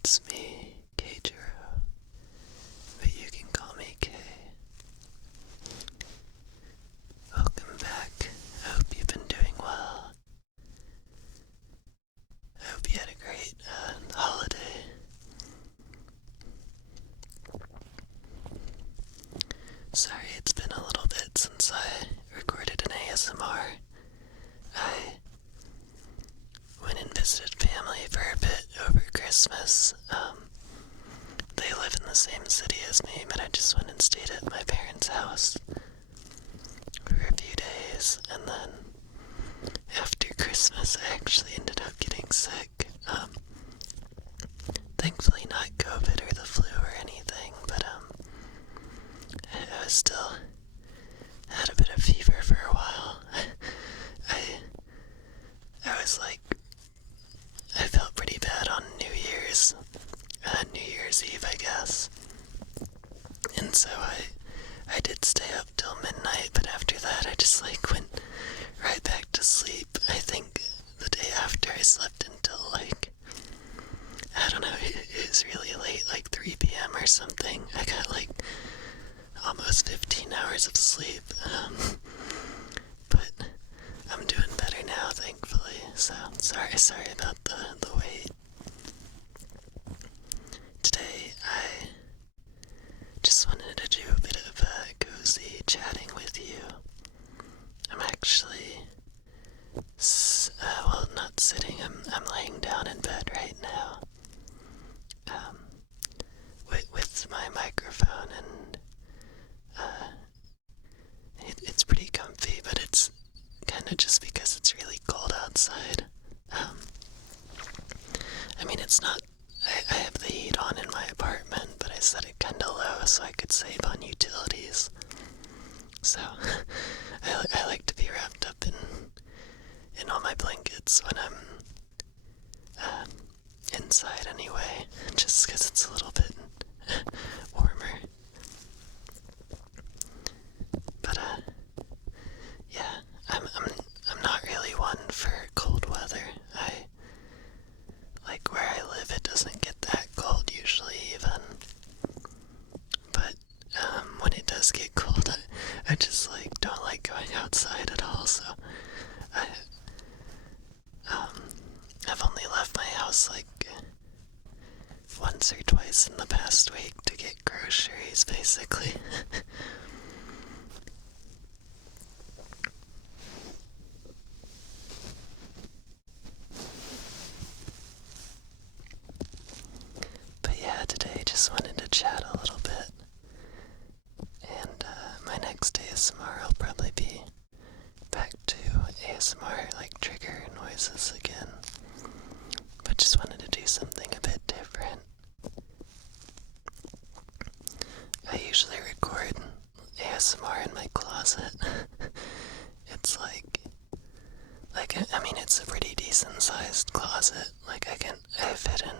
It's me, Keijiro, but you can call me Kay. Welcome back. I hope you've been doing well. I hope you had a great holiday. Sorry, it's been a little bit since I recorded an ASMR. I went and visited family for a bit over Christmas. They live in the same city as me, but I just went and stayed at my parents' house for a few days, and then after Christmas I actually ended up getting sick. Thankfully not COVID or the flu or anything, but I was still had a bit of fever for a while. I was like, I felt pretty bad on New Year's Eve, I guess. And so I did stay up till midnight, but after that I just went right back to sleep. I think the day after I slept until I don't know, it was really late, 3 p.m. or something. I got almost 15 hours of sleep. But I'm doing better now, thankfully. So sorry about the wait. Today I just wanted to do a bit of cozy chatting with you. I'm actually, not sitting. I'm laying down in bed right now. With my microphone, and it's pretty comfy, but it's kind of just because it's really cold outside. I mean, it's not. I have the heat on in my apartment, but I set it kind of low so I could save on utilities. So I like to be wrapped up in all my blankets when I'm inside anyway, just because it's a little bit warmer. But yeah, I'm not really one for cold weather. Where I live, it doesn't get that cold usually even. But when it does get cold, I just don't like going outside at all. So I've only left my house once or twice in the past week to get groceries, basically. But yeah, today just wanted to chat a little bit. And my next ASMR will probably be back to ASMR, trigger noises again. But just wanted to do something a bit different. I usually record ASMR in my closet. It's it's a pretty decent sized closet. I fit in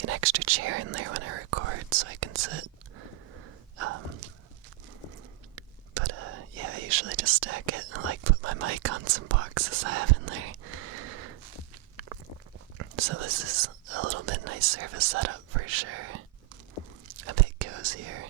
an extra chair in there when I record so I can sit. But yeah, I usually just stack it and put my mic on some boxes I have in there. So this is a little bit nicer of a setup for sure. A bit cozier.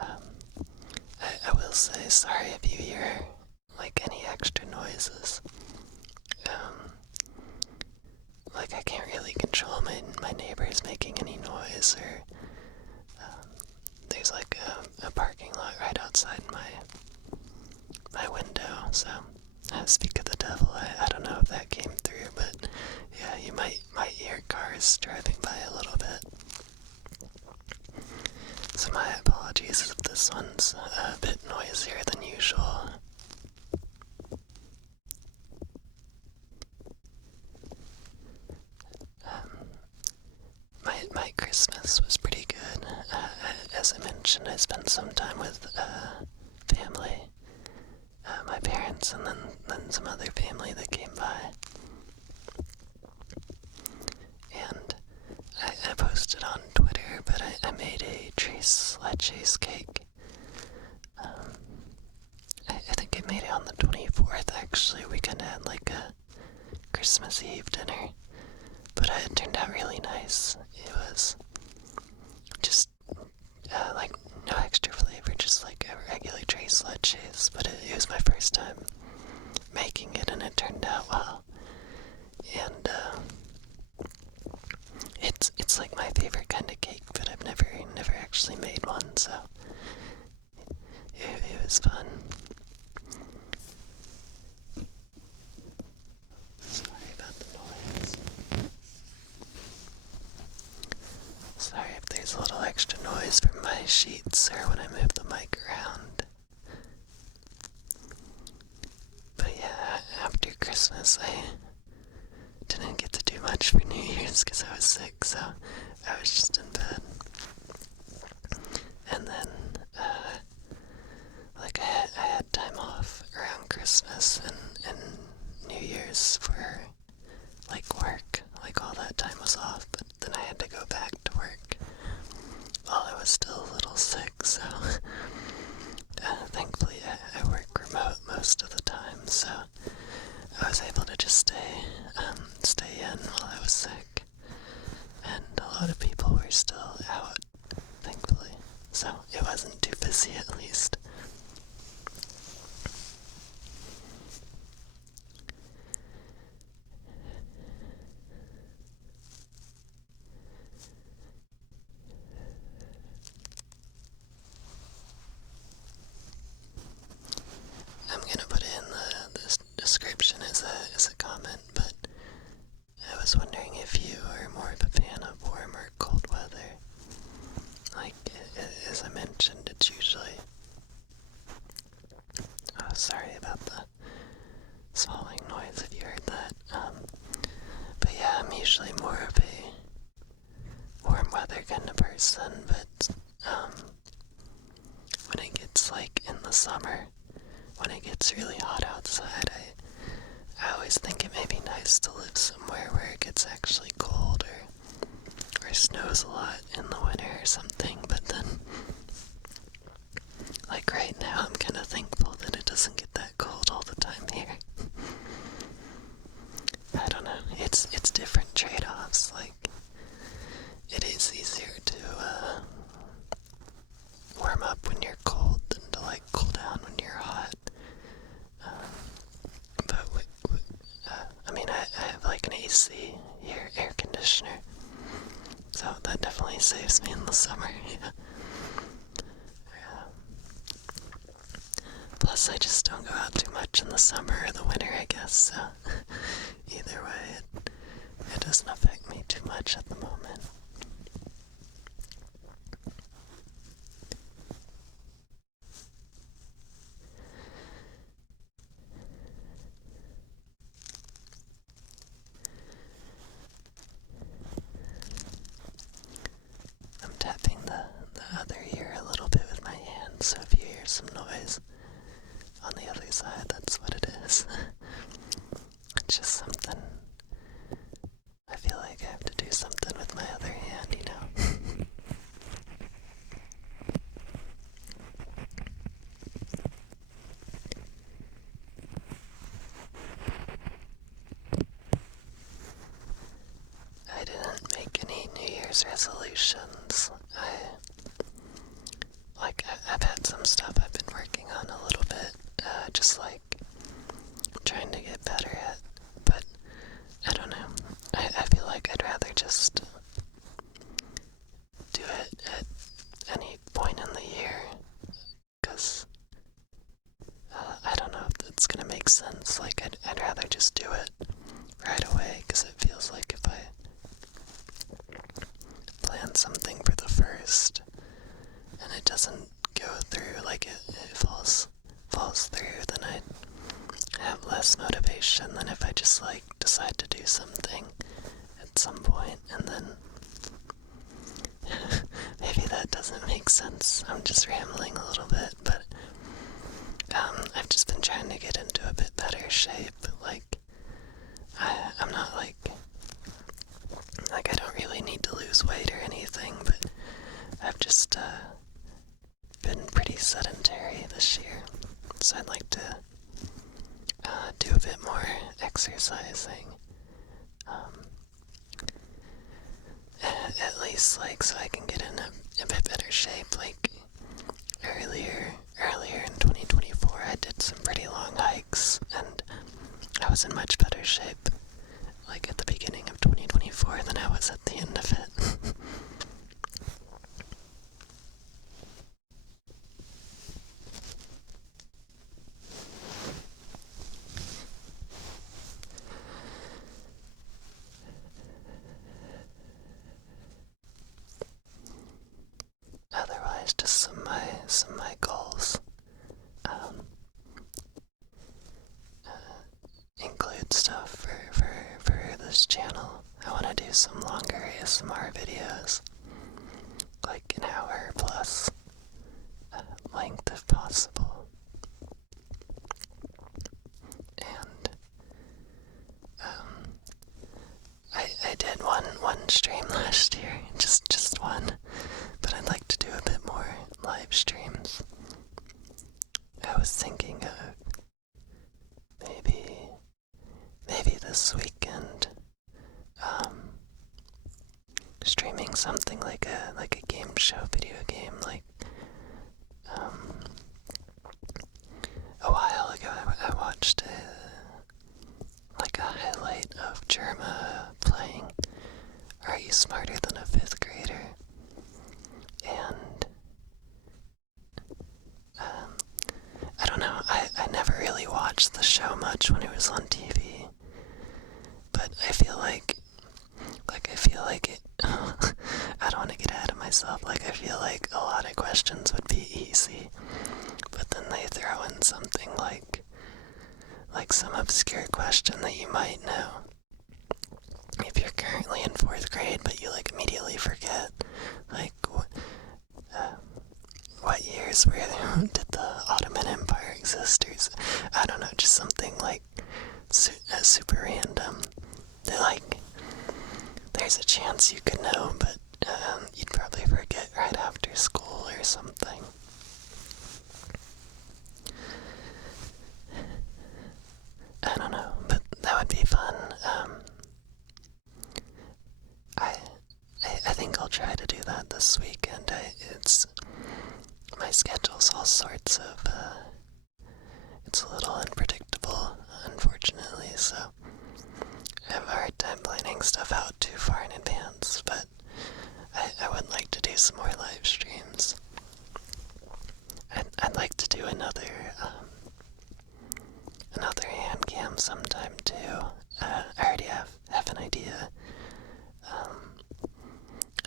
I will say sorry if you hear any extra noises. I can't really control my neighbors making any noise, or there's a parking lot right outside my window, so speak of the devil, I don't know if that came through, but yeah, you might hear cars driving by a little bit. So my apologies if this one's a bit noisier than usual. My Christmas was pretty good. As I mentioned, I spent some time with family, my parents, and then some other family that came by. And I posted on Twitter, but I made a tres leches cake. I think I made it on the 24th, actually. We kinda had a Christmas Eve dinner. but it turned out really nice. It was just like no extra flavor, just like a regular tray sled cheese. But it was my first time making it, and it turned out well. And it's like my favorite kind of cake, but I've never actually made one, so it was fun. Sorry about the noise. Sorry if there's a little extra noise from my sheets or when I move the mic around. But yeah, after Christmas I didn't get to do much for New Year's because I was sick, so I was just in bed. And then, like I had time off around Christmas and New Year's for like work. Like all that time was off, but then I had to go back to work while I was still a little sick, so thankfully I work remote most of the time, so I was able to just stay in while I was sick, and a lot of people were still out, thankfully, so it wasn't too busy at least. I'm gonna put in the description as a comment, but I was wondering if you are more of a fan of warm or cold weather. Like, as I mentioned, it's usually... Oh, sorry about the swallowing noise if you heard that. But yeah, I'm usually more of a warm weather kind of person, but when it gets like in the summer, when it gets really hot outside, I always think it may be nice to live somewhere where it gets actually cold or snows a lot in the winter or something, but then, like right now, I'm kind of thankful that it doesn't get that cold all the time here. I don't know, it's different trade-offs, like, it is easier to warm up when you're cold than to like cool down when you're hot. But I mean, I have like an AC here, air conditioner, so that definitely saves me in the summer. Yeah. Plus, I just don't go out too much in the summer or the winter, I guess. So either way, it doesn't affect me too much at the moment. I'm tapping the other ear a little bit with my hand, so if you hear some noise on the other side, that's what it is. It's just something. I feel like I have to do something with my other hand, you know? I didn't make any New Year's resolutions. I've had some stuff I've been working on a little bit, just like trying to get better at, but I don't know. I feel like I'd rather just do it at any point in the year, because I don't know if that's gonna make sense. Like, I'd rather just do it right away, because it feels like if I plan something for the first and it doesn't go through, like it falls through, then I have less motivation than if I just like decide to do something at some point and then maybe that doesn't make sense. I'm just rambling a little bit, but I've just been trying to get into a bit better shape. Like, I'm not like I don't really need to lose weight or anything, but I've just been pretty sedentary this year, so I'd like to do a bit more exercising. at least like so I can get in a bit better shape. Like earlier in 2024, I did some pretty long hikes, and I was in much better shape, like at the beginning of 2024 than I was at the end of it. Otherwise, just some of my goals. Um, Include stuff for this channel. I want to do some longer ASMR videos, like an hour plus length if possible. And I did one stream last year, just one, but I'd like to do a bit more live streams. I was thinking of maybe this weekend, streaming something like a game show video game. Like a while ago I watched a highlight of Germa playing Are You Smarter Than a Fifth Grader? And I don't know, I never really watched the show much when it was on TV, but I feel like it, I don't want to get ahead of myself, like I feel like a lot of questions would be easy, but then they throw in something like some obscure question that you might know if you're currently in 4th grade, but you like immediately forget, like what years did the Ottoman Empire exist, or I don't know, just something like super random. They're like, there's a chance you could know, but you'd probably forget right after school or something. I don't know, but that would be fun. I think I'll try to do that this weekend. My schedule's all sorts of, it's a little unpredictable, unfortunately, so I have a hard time planning stuff out too far in advance, but I would like to do some more live streams. I'd like to do another hand cam sometime too. I already have an idea.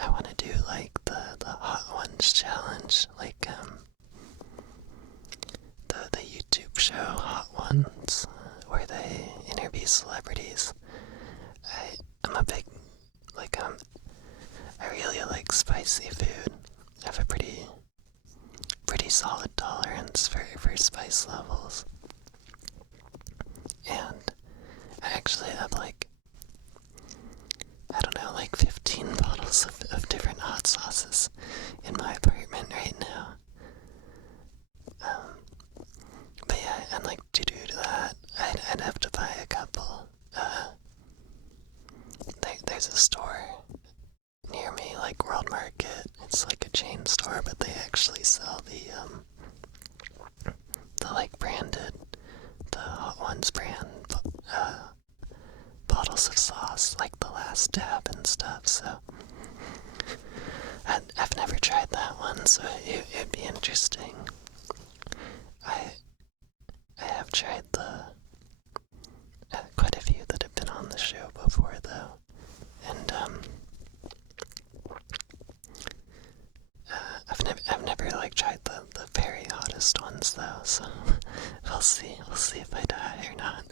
I want to do like the Hot Ones challenge, like the YouTube show Hot Ones, where they interview celebrities. I'm a big, I really like spicy food. I have a pretty solid tolerance for spice levels. And I actually have I don't know, 15 bottles of different hot sauces in my apartment right now. But yeah, and to do that, I'd have to buy a couple. There's a store near me, World Market. It's like a chain store, but they actually sell the branded, the Hot Ones brand, bottles of sauce, like the Last Dab and stuff, so I've never tried that one, so it'd be interesting. I have tried quite a few that have been on the show before, though, and I've never tried the very hottest ones though, so we'll see if I die or not.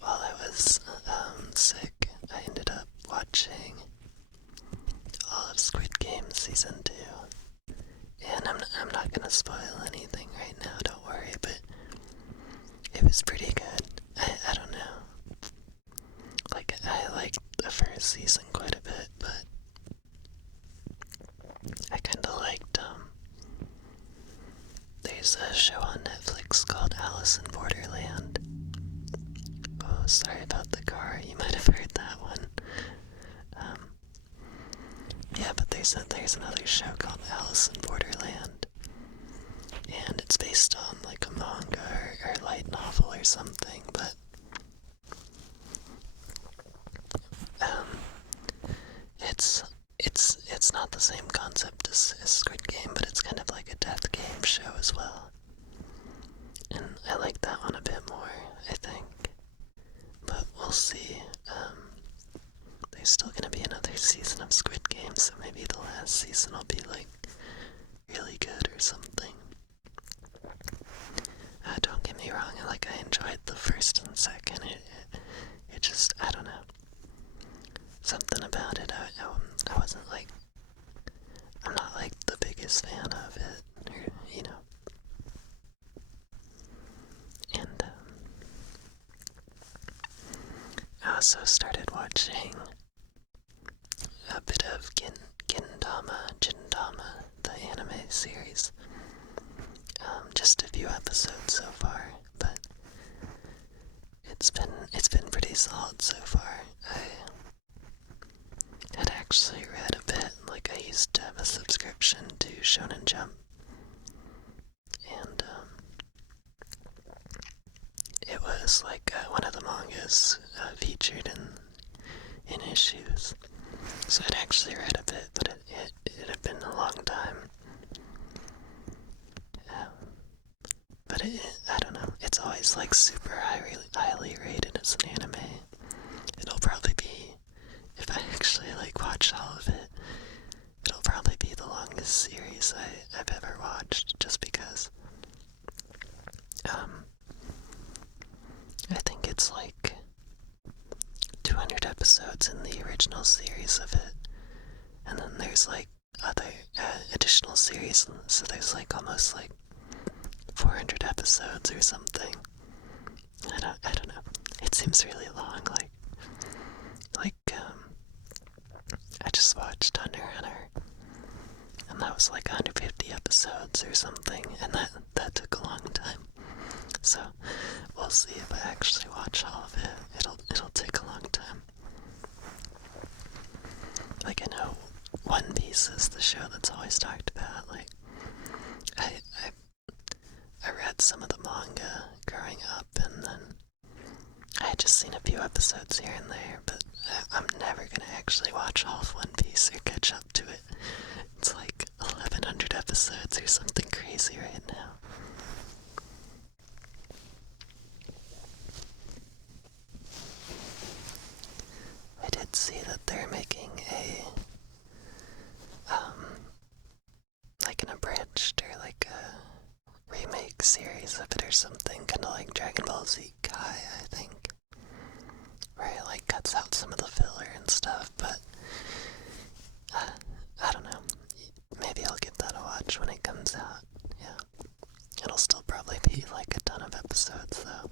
While I was sick, I ended up watching all of Squid Game Season 2. And I'm not gonna spoil anything right now, don't worry, but it was pretty good. I don't know. I liked the first season quite a bit, but I kinda liked car. You might have heard that one. Yeah, but there's another show called Alice in Borderland, and it's based on like a manga or light novel or something. But it's not the same concept as Squid Game, but it's kind of like a death game show as well. And I like that one a bit more, I think. But we'll see. There's still gonna be another season of Squid Game, so maybe the last season will be like really good or something. Don't get me wrong, I enjoyed the first and second. It just, I don't know. Something about it, I wasn't like, I'm not like the biggest fan of it, or, you know. And, I also started watching a bit of Gintama, the anime series. Just a few episodes so far, but it's been pretty solid so far. I had actually read a bit, like I used to have a subscription to Shonen Jump, and it was like one of the mangas featured in issues. So I'd actually read a bit, but it had been a long time. But I don't know, it's always like super highly rated as an anime. It'll probably be, if I actually like watch all of it, it'll probably be the longest series I've ever watched, just because I think it's like 200 episodes in the original series of it, and then there's like other additional series, so there's like almost like 400 episodes or something. I don't know. It seems really long. I just watched Hunter x Hunter, and that was like 150 episodes or something, and that took a long time. So we'll see if I actually watch all of it. It'll take a long time. Like, I know One Piece is the show that's always talked about. Like, I read some of the manga growing up, and then I had just seen a few episodes here and there, but I'm never gonna actually watch all of One Piece or catch up to it. It's like 1,100 episodes or something crazy right now. I did see that they're making like an abridged or like a remake series of it or something, kind of like Dragon Ball Z Kai, I think, where it like cuts out some of the filler and stuff. But I don't know, maybe I'll give that a watch when it comes out. Yeah, it'll still probably be like a ton of episodes though.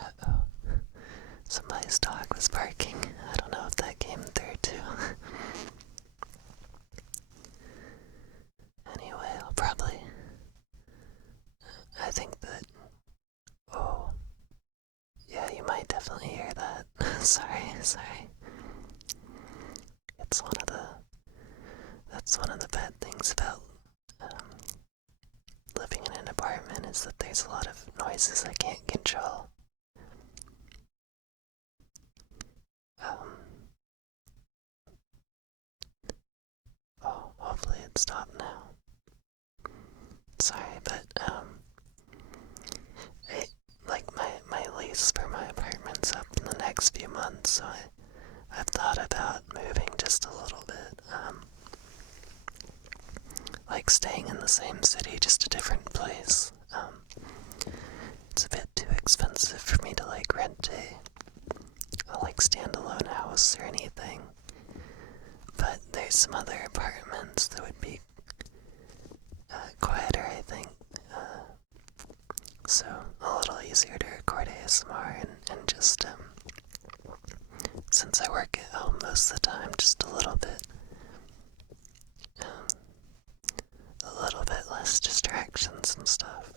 Uh-oh. Somebody's dog was barking. I don't know if that came through too. Anyway, I'll probably... I think that... Oh. Yeah, you might definitely hear that. sorry. It's one of the... That's one of the bad things about living in an apartment, is that there's a lot of noises I can't control. Oh, hopefully it stopped now. Sorry, but, like, my lease for my apartment's up in the next few months, so I've thought about moving just a little bit. Like staying in the same city, just a different place. It's a bit too expensive for me to like rent a like standalone house or anything. But there's some other apartments that would be quieter, I think. So a little easier to record ASMR and just since I work at home most of the time, just a little bit less distractions and stuff.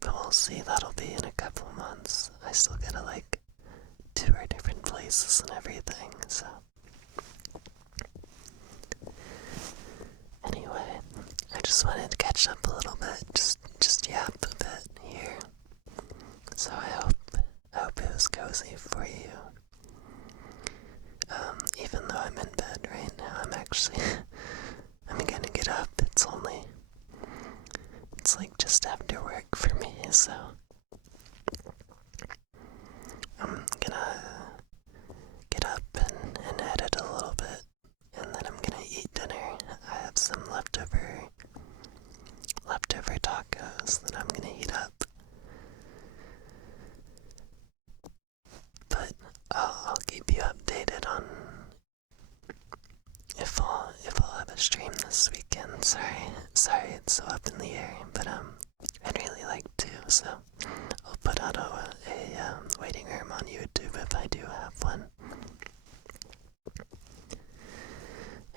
But we'll see, that'll be in a couple months. I still gotta like tour different places and everything, so. Anyway, I just wanted to catch up a little bit, just yap a bit here. So I hope it was cozy for you. Even though I'm in bed right now, I'm gonna get up. It's like just after work for me, so I'm gonna get up and edit a little bit, and then I'm gonna eat dinner. I have some leftover tacos that I'm gonna heat up. But I'll keep you updated on if I'll have a stream this weekend. Sorry it's so up in the air, but I'd really like to, so I'll put out a waiting room on YouTube if I do have one.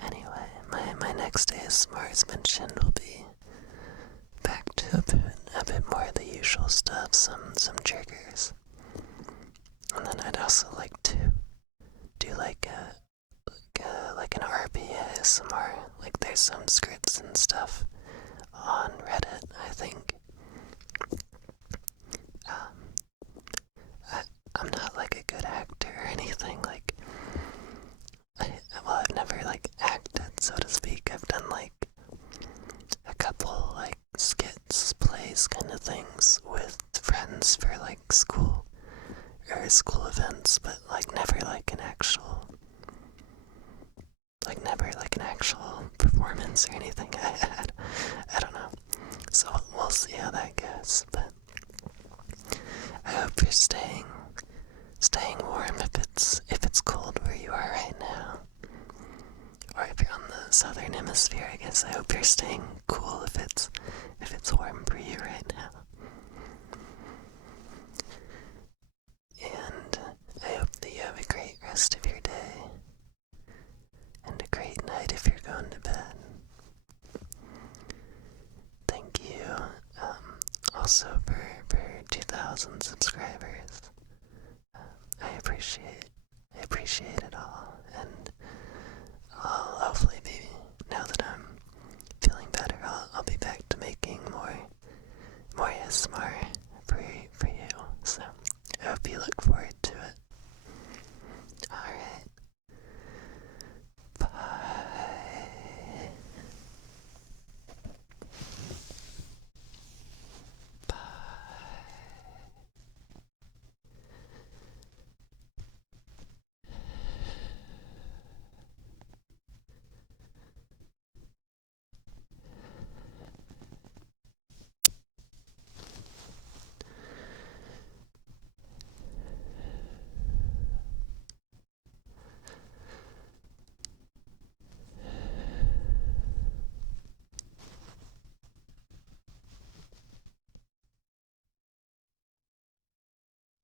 Anyway, my next ASMR, as mentioned, will be back to a bit more of the usual stuff, some triggers. And then I'd also like to do like an RP ASMR. Like there's some scripts and stuff on Reddit, I think. I'm not like a good actor or anything. Like, I've never like acted, so to speak. I've done like a couple like skits, plays, kind of things with friends for like school events, but like never like an actual performance or anything. I don't know. So we'll see how that goes, but I hope you're staying warm if it's cold where you are right now. Or if you're on the southern hemisphere, I guess I hope you're staying cool if it's warm for you right now. And I hope that you have a great rest of your day. And a great night if you're going to bed. Thank you, also for 2,000 subscribers. I appreciate it all, and